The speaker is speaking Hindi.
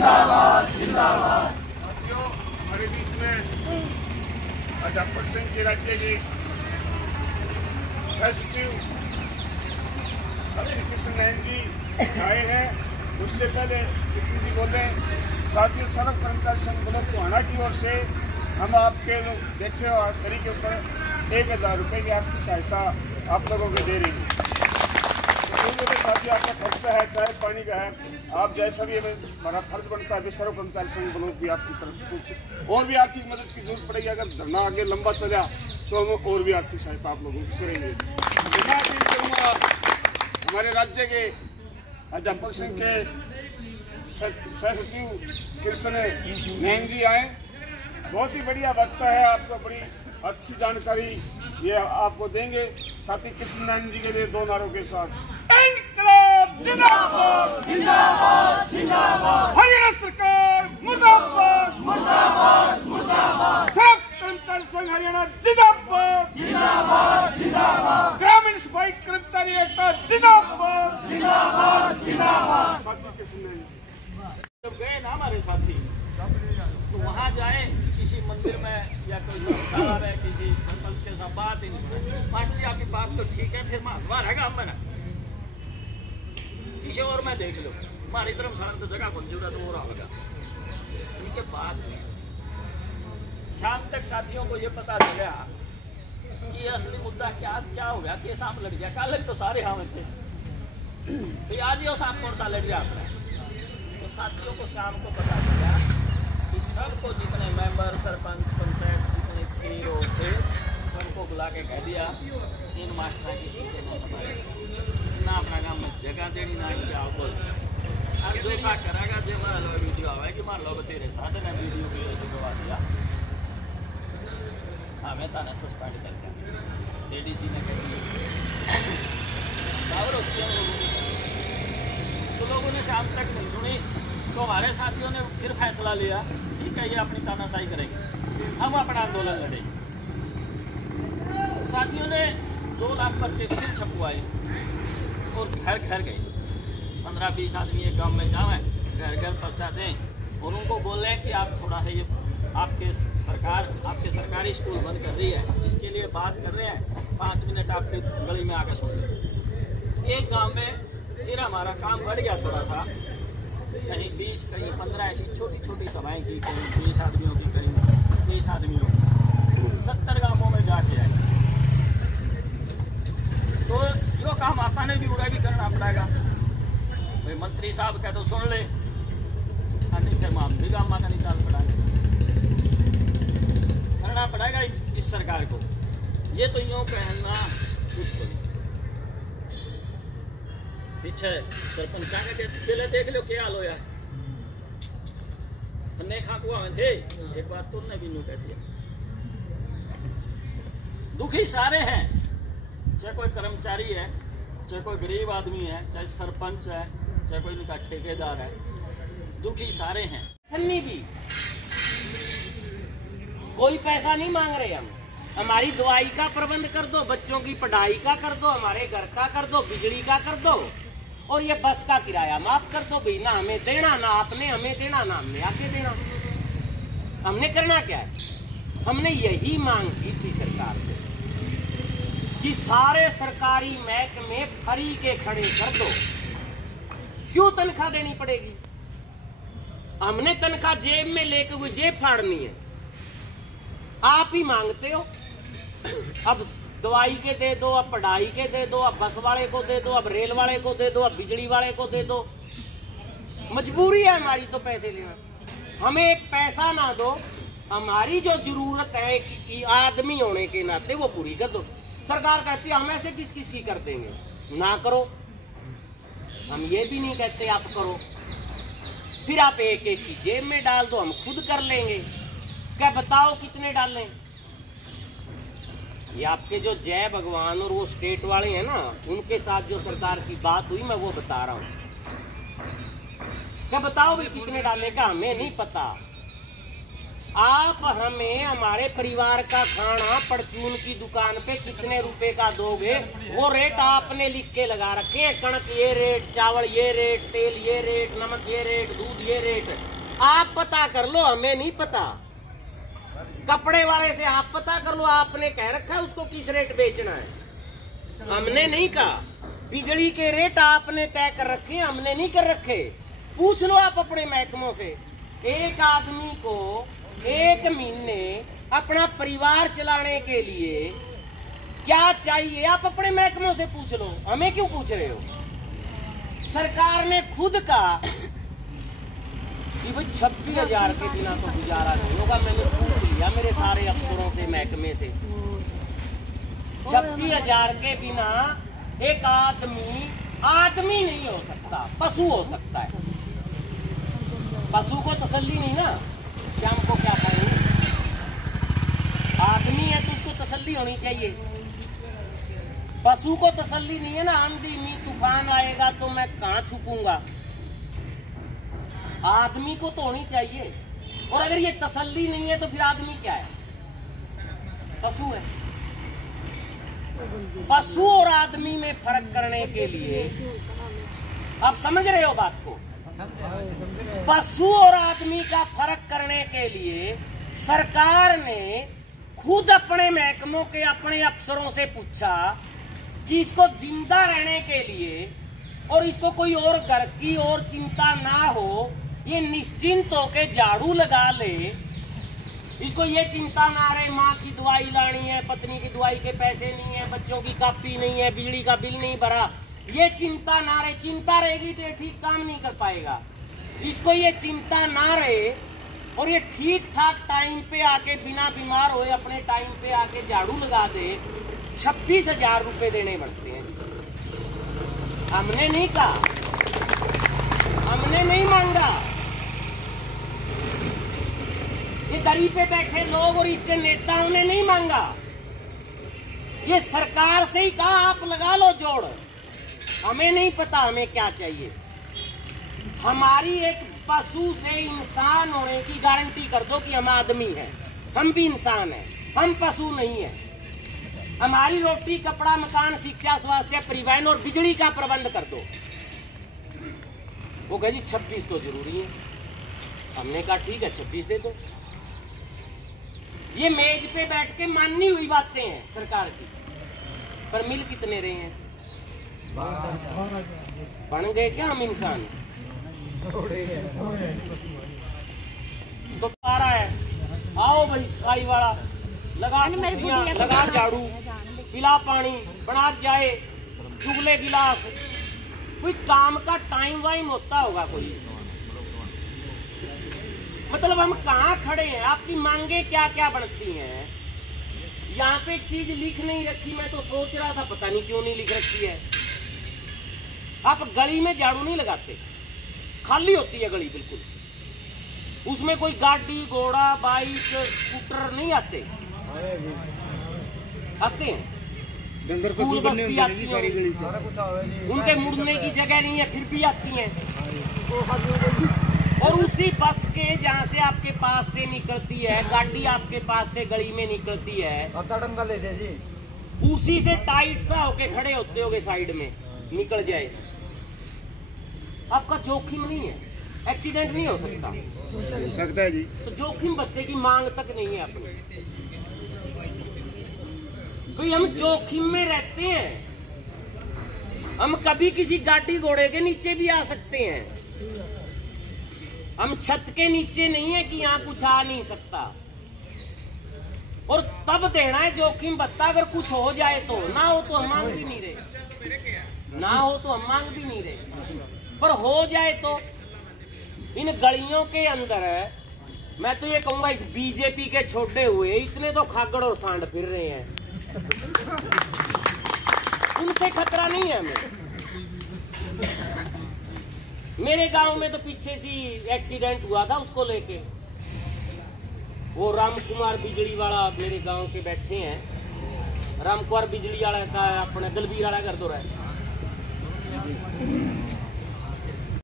जिंदाबाद जिंदाबाद। साथियों, हमारे बीच में अध्यापक संघ के राज्य के सह सचिव कृष्ण नयन जी आए हैं। उससे पहले कृष्ण जी बोले, साथियों, सड़क कर्मचारी संघ ब्लॉक टोहाना की ओर से हम आपके देखे और तरीके पर 1000 रुपये की आर्थिक सहायता आप लोगों को दे रही है। साथियों, आपका खर्चा है, चाय पानी का है, आप जैसा भी हमारा फर्ज बनता है सर्व कर्मचारी संघ ब्लॉक भी आपकी तरफ से कुछ और भी आर्थिक मदद की जरूरत पड़ेगी। अगर धरना आगे लंबा चला तो हम और भी आर्थिक सहायता आप लोगों को करेंगे। हमारे राज्य के अध्यापक संघ के सह सचिव कृष्ण नयन जी आए, बहुत ही बढ़िया वक्ता है, आपको बड़ी अच्छी जानकारी ये आपको देंगे। साथ ही कृष्ण नयन जी के लिए 2 नारों के साथ इनकलाब जिंदाबाद जिंदाबाद जिंदाबाद, हरियाणा सरकार मुर्दाबाद मुर्दाबाद मुर्दाबाद, सब कर्मचारी संघ हरियाणा जिंदाबाद जिंदाबाद जिंदाबाद, ग्रामीण सफाई कर्मचारी एकता जिंदाबाद जिंदाबाद जिंदाबाद। साथी कृष्ण नयन जब गए ना हमारे साथी, तो वहाँ जाए किसी मंदिर में या कोई धर्मशाला में किसी सरपंच के साथ बात ही नहीं सुनाई। मास्टर जी आपकी बात तो ठीक है, फिर मारेगा हम ना किसी और में देख लो, हमारी धर्मशाला तो जगह कौन जरूरत हो रहा होगा। इनके बाद शाम तक साथियों को ये पता चला कि असली मुद्दा क्या हो गया कि सांप लड़ गया। कल तो सारे हम थे, तो आज ये सांप कौन सा लड़ गया अपना। तो साथियों को शाम को पता चला कि सबको, जितने मेंबर सरपंच पंचायत जितने थे और थे, सबको बुला के कह दिया इन मास्टर के पीछे न समाये ना, अपना काम में जगह देनी ना कि आपको अब जो सा करेगा जो मान लो वीडियो आवे कि मान लो तेरे साथ ने वीडियो भी करवा दिया, हमें ताने सस्पेंड कर दिया एडीसी ने कह दिया। तो लोगों ने शाम तक नहीं सुनी, तो हमारे साथियों ने फिर फैसला लिया, ठीक है ये अपनी तानाशाही करेंगे, हम अपना आंदोलन लड़ेंगे। साथियों ने 2 लाख पर्चे फिर छपवाए और घर घर गए, 15-20 आदमी एक गांव में जाएं, घर घर पर्चा दें और उनको बोलें कि आप थोड़ा सा ये आपके सरकारी स्कूल बंद कर रही है, इसके लिए बात कर रहे हैं, 5 मिनट आपकी गली में आकर सुन लें। एक गाँव में फिर हमारा काम बढ़ गया थोड़ा सा, कहीं 20 कहीं 15 ऐसी छोटी छोटी सभाएं की, कहीं 20 आदमियों की, कहीं 30 आदमियों की, 70 गांवों में जाके आए। तो जो काम आपा ने भी उड़ा भी करना पड़ेगा, भाई मंत्री साहब कह तो सुन ले, फिर हम भी गाँव का निकाल पड़ेगा, करना पड़ेगा इस सरकार को। ये तो यूँ कहना कुछ तो नहीं। पीछे सरपंचा के पहले देख लो क्या हाल होया, खाकुआ में थे, एक बार तुमने भी न्यू कह दिया। दुखी सारे हैं, चाहे कोई कर्मचारी है, चाहे कोई गरीब आदमी है, चाहे सरपंच है, चाहे कोई उनका ठेकेदार है, दुखी सारे हैं। भी कोई पैसा नहीं मांग रहे हम, हमारी दवाई का प्रबंध कर दो, बच्चों की पढ़ाई का कर दो, हमारे घर का कर दो, बिजली का कर दो, और ये बस का किराया माफ कर दो भाई। ना हमें देना, ना आपने हमें देना, ना हमने आके देना। हमने करना क्या है? हमने यही मांग की थी सरकार से कि सारे सरकारी महकमे फ्री के खड़े कर दो। क्यों तनख्वाह देनी पड़ेगी? हमने तनख्वाह जेब में लेके कोई जेब फाड़नी है? आप ही मांगते हो। अब दवाई के दे दो, अब पढ़ाई के दे दो, अब बस वाले को दे दो, अब रेल वाले को दे दो, अब बिजली वाले को दे दो। मजबूरी है हमारी तो पैसे लेना। हमें एक पैसा ना दो, हमारी जो जरूरत है कि आदमी होने के नाते वो पूरी कर दो। सरकार कहती है हम ऐसे किस किस की कर देंगे, ना करो। हम ये भी नहीं कहते आप करो, फिर आप एक एक की जेब में डाल दो, हम खुद कर लेंगे। क्या बताओ कितने डालें? ये आपके जो जय भगवान और वो स्टेट वाले हैं ना, उनके साथ जो सरकार की बात हुई मैं वो बता रहा हूँ। क्या बताओ भाई कितने डालने का? हमें नहीं पता। आप हमें हमारे परिवार का खाना परचून की दुकान पे कितने रुपए का दोगे, वो रेट आपने लिख के लगा रखे हैं। कणक ये रेट, चावल ये रेट, तेल ये रेट, नमक ये रेट, दूध ये रेट। आप पता कर लो, हमें नहीं पता। कपड़े वाले से आप पता कर लो, आपने कह रखा है उसको किस रेट बेचना है, हमने नहीं कहा। बिजली के रेट आपने तय कर रखे, हमने नहीं कर रखे। पूछ लो आप अपने महकमों से। एक आदमी को एक महीने अपना परिवार चलाने के लिए क्या चाहिए, आप अपने महकमों से पूछ लो, हमें क्यों पूछ रहे हो। सरकार ने खुद कहा कि भाई 26,000 के बिना तो गुजारा नहीं होगा। मैंने पूछ लिया मेरे सारे अफसरों से, महकमे से, 26,000 के बिना एक आदमी नहीं हो सकता, पशु हो सकता है। पशु को तसल्ली नहीं ना, शाम को क्या खाएंगे। आदमी है तो उसको तसल्ली होनी चाहिए। पशु को तसल्ली नहीं है ना, आंधी में तूफान आएगा तो मैं कहाँ छुपूंगा। आदमी को तो होनी चाहिए। और अगर ये तसल्ली नहीं है तो फिर आदमी क्या है, पशु है। पशु और आदमी में फर्क करने के लिए आप समझ रहे हो बात को। पशु और आदमी का फर्क करने के लिए सरकार ने खुद अपने महकमों के, अपने अफसरों से पूछा कि इसको जिंदा रहने के लिए और इसको कोई और घर की और चिंता ना हो, ये निश्चिंत होके झाड़ू लगा ले, इसको ये चिंता ना रहे माँ की दवाई लानी है, पत्नी की दवाई के पैसे नहीं है, बच्चों की कॉपी नहीं है, बिजली का बिल नहीं भरा, ये चिंता ना रहे। चिंता रहेगी तो ये ठीक काम नहीं कर पाएगा। इसको ये चिंता ना रहे और ये ठीक ठाक टाइम पे आके, बिना बीमार हुए अपने टाइम पे आके झाड़ू लगा दे, 26,000 रुपए देने पड़ते हैं। हमने नहीं कहा, हमने नहीं मांगा। ये दरी पे बैठे लोग और इसके नेताओं ने नहीं मांगा, ये सरकार से ही कहा आप लगा लो जोड़। हमें नहीं पता हमें क्या चाहिए। हमारी एक पशु से इंसान होने की गारंटी कर दो कि हम आदमी हैं, हम भी इंसान हैं, हम पशु नहीं हैं। हमारी रोटी, कपड़ा, मकान, शिक्षा, स्वास्थ्य, परिवहन और बिजली का प्रबंध कर दो। वो कहे जी 26 तो जरूरी है। हमने कहा ठीक है 26 दे दो। ये मेज पे बैठ के माननी हुई बातें हैं सरकार की, पर मिल कितने रहे हैं। बन गए क्या हम इंसान। तो आ रहा है, आओ भाई सफाई वाला, लगा कुर्सियां, लगा झाड़ू, पिला पानी, बना जाए, चुगले गिलास। कोई काम का टाइम वाइम होता होगा कोई, मतलब हम कहाँ खड़े हैं, आपकी मांगे क्या क्या बढ़ती हैं। यहाँ पे एक चीज लिख नहीं रखी, मैं तो सोच रहा था पता नहीं क्यों नहीं लिख रखी है। आप गली में झाड़ू नहीं लगाते, खाली होती है गली बिल्कुल, उसमें कोई गाड़ी, घोड़ा, बाइक, स्कूटर नहीं आते। आते हैं स्कूल बस भी आती है, उनके मुड़ने की जगह नहीं है फिर भी आती हैं। और उसी बस के जहाँ से आपके पास से निकलती है गाड़ी, आपके पास से गली में निकलती है, उसी से टाइट सा होके खड़े होते होगे साइड में, निकल जाए। आपका जोखिम नहीं है, एक्सीडेंट नहीं हो सकता है जी। तो जोखिम भत्ते की मांग तक नहीं है अपनी। भाई हम जोखिम में रहते हैं, हम कभी किसी गाड़ी घोड़े के नीचे भी आ सकते हैं। हम छत के नीचे नहीं है कि यहाँ कुछ आ नहीं सकता। और तब देना है जोखिम भत्ता अगर कुछ हो जाए तो, ना हो तो हम मांग भी नहीं रहे, ना हो तो हम मांग भी नहीं रहे। पर हो जाए तो इन गलियों के अंदर मैं तो ये कहूंगा इस बीजेपी के छोड़े हुए इतने तो खागड़ और सांड फिर रहे हैं, उनसे खतरा नहीं है हमें। मेरे गांव में तो पीछे सी एक्सीडेंट हुआ था, उसको लेके वो राम कुमार बिजली वाला मेरे गांव के बैठे हैं, राम कुमार बिजली वाला का अपने दलबीर वाला कर दो रहा है,